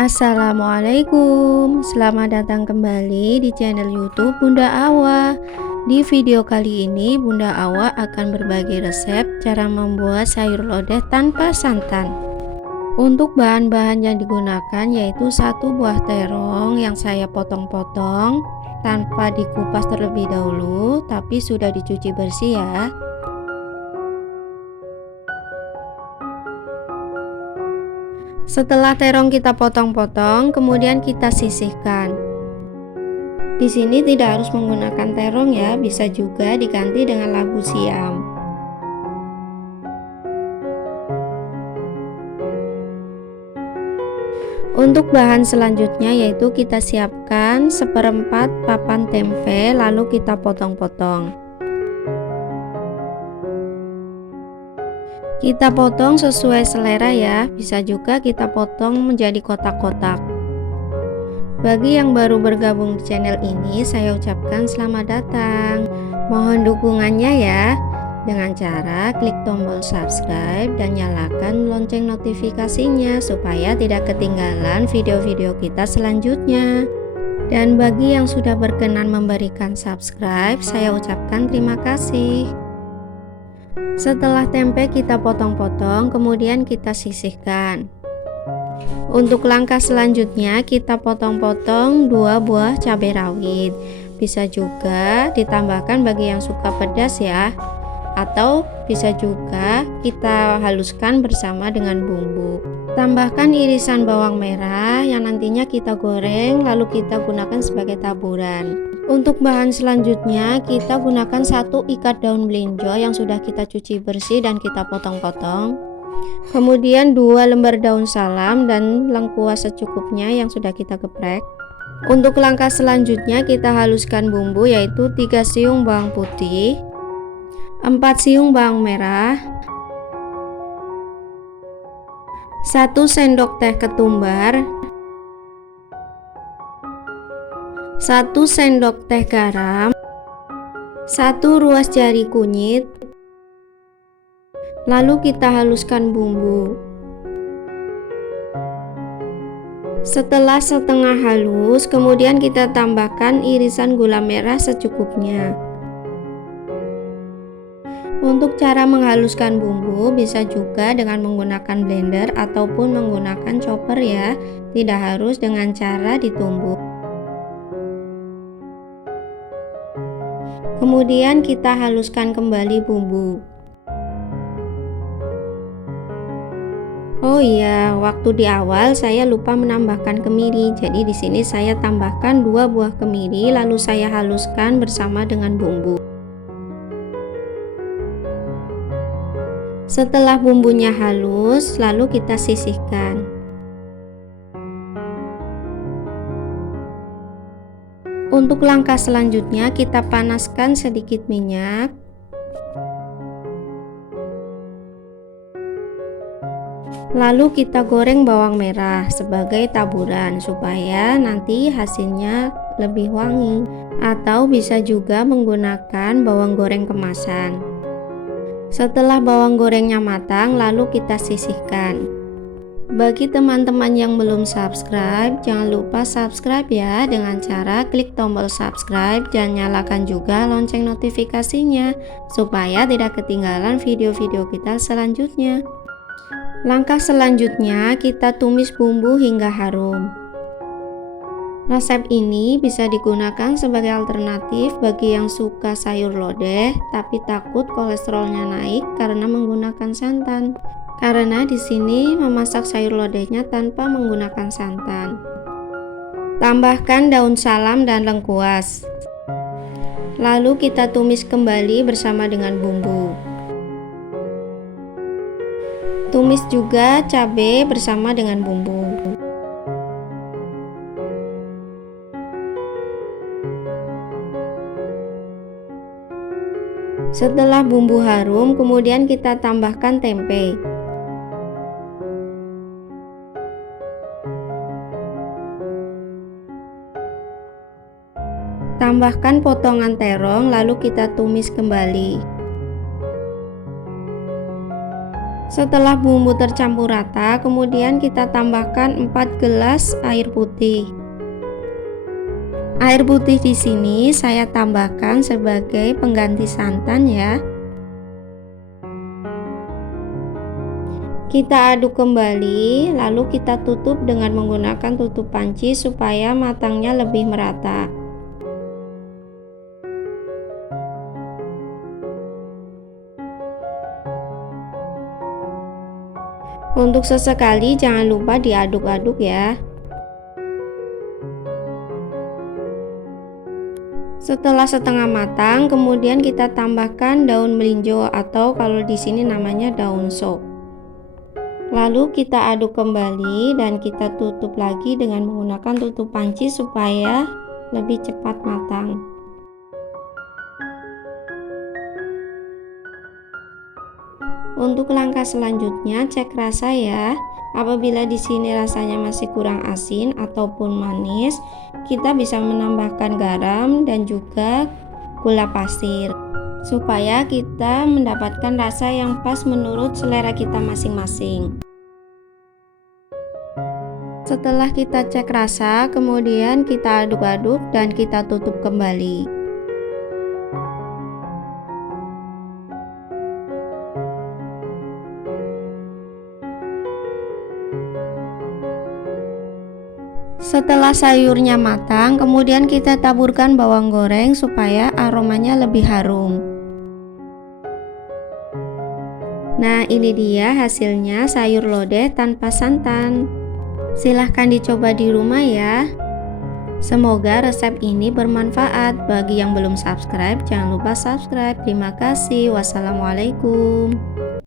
Assalamualaikum, selamat datang kembali di channel YouTube Bunda Awa. Di video kali ini Bunda Awa akan berbagi resep cara membuat sayur lodeh tanpa santan. Untuk bahan-bahan yang digunakan yaitu 1 buah terong yang saya potong-potong tanpa dikupas terlebih dahulu, tapi sudah dicuci bersih ya. Setelah terong kita potong-potong, kemudian kita sisihkan. Di sini tidak harus menggunakan terong ya, bisa juga diganti dengan labu siam. Untuk bahan selanjutnya yaitu kita siapkan 1/4 papan tempe, lalu kita potong-potong. Kita potong sesuai selera ya, bisa juga kita potong menjadi kotak-kotak. Bagi yang baru bergabung di channel ini, saya ucapkan selamat datang. Mohon dukungannya ya, dengan cara klik tombol subscribe dan nyalakan lonceng notifikasinya supaya tidak ketinggalan video-video kita selanjutnya. Dan bagi yang sudah berkenan memberikan subscribe, saya ucapkan terima kasih. Setelah tempe kita potong-potong, kemudian kita sisihkan. Untuk langkah selanjutnya kita potong-potong 2 buah cabai rawit. Bisa juga ditambahkan bagi yang suka pedas ya. Atau bisa juga kita haluskan bersama dengan bumbu. Tambahkan irisan bawang merah yang nantinya kita goreng lalu kita gunakan sebagai taburan. Untuk bahan selanjutnya kita gunakan 1 ikat daun melinjo yang sudah kita cuci bersih dan kita potong-potong. Kemudian 2 lembar daun salam dan lengkuas secukupnya yang sudah kita geprek. Untuk langkah selanjutnya kita haluskan bumbu yaitu 3 siung bawang putih, 4 siung bawang merah, 1 sendok teh ketumbar, 1 sendok teh garam, 1 ruas jari kunyit, lalu kita haluskan bumbu. Setelah setengah halus, kemudian kita tambahkan irisan gula merah secukupnya. Untuk cara menghaluskan bumbu bisa juga dengan menggunakan blender ataupun menggunakan chopper ya, tidak harus dengan cara ditumbuk. Kemudian kita haluskan kembali bumbu. Oh iya, waktu di awal saya lupa menambahkan kemiri. Jadi di sini saya tambahkan 2 buah kemiri lalu saya haluskan bersama dengan bumbu. Setelah bumbunya halus, lalu kita sisihkan. Untuk langkah selanjutnya kita panaskan sedikit minyak. Lalu kita goreng bawang merah sebagai taburan supaya nanti hasilnya lebih wangi, atau bisa juga menggunakan bawang goreng kemasan. Setelah bawang gorengnya matang, lalu kita sisihkan. Bagi teman-teman yang belum subscribe, jangan lupa subscribe ya dengan cara klik tombol subscribe dan nyalakan juga lonceng notifikasinya supaya tidak ketinggalan video-video kita selanjutnya. Langkah selanjutnya kita tumis bumbu hingga harum. Resep ini bisa digunakan sebagai alternatif bagi yang suka sayur lodeh tapi takut kolesterolnya naik karena menggunakan santan. Karena di sini memasak sayur lodehnya tanpa menggunakan santan. Tambahkan daun salam dan lengkuas. Lalu kita tumis kembali bersama dengan bumbu. Tumis juga cabai bersama dengan bumbu. Setelah bumbu harum, kemudian kita tambahkan tempe. Tambahkan potongan terong lalu kita tumis kembali. Setelah bumbu tercampur rata, kemudian kita tambahkan 4 gelas air putih. Air putih di sini saya tambahkan sebagai pengganti santan ya. Kita aduk kembali, lalu kita tutup dengan menggunakan tutup panci supaya matangnya lebih merata. Untuk sesekali jangan lupa diaduk-aduk ya. Setelah setengah matang, kemudian kita tambahkan daun melinjo atau kalau di sini namanya daun sop. Lalu kita aduk kembali dan kita tutup lagi dengan menggunakan tutup panci supaya lebih cepat matang. Untuk langkah selanjutnya cek rasa ya. Apabila di sini rasanya masih kurang asin ataupun manis, kita bisa menambahkan garam dan juga gula pasir supaya kita mendapatkan rasa yang pas menurut selera kita masing-masing. Setelah kita cek rasa, kemudian kita aduk-aduk dan kita tutup kembali. Setelah sayurnya matang, kemudian kita taburkan bawang goreng supaya aromanya lebih harum. Nah, ini dia hasilnya sayur lodeh tanpa santan. Silahkan dicoba di rumah ya. Semoga resep ini bermanfaat. Bagi yang belum subscribe, jangan lupa subscribe. Terima kasih. Wassalamualaikum.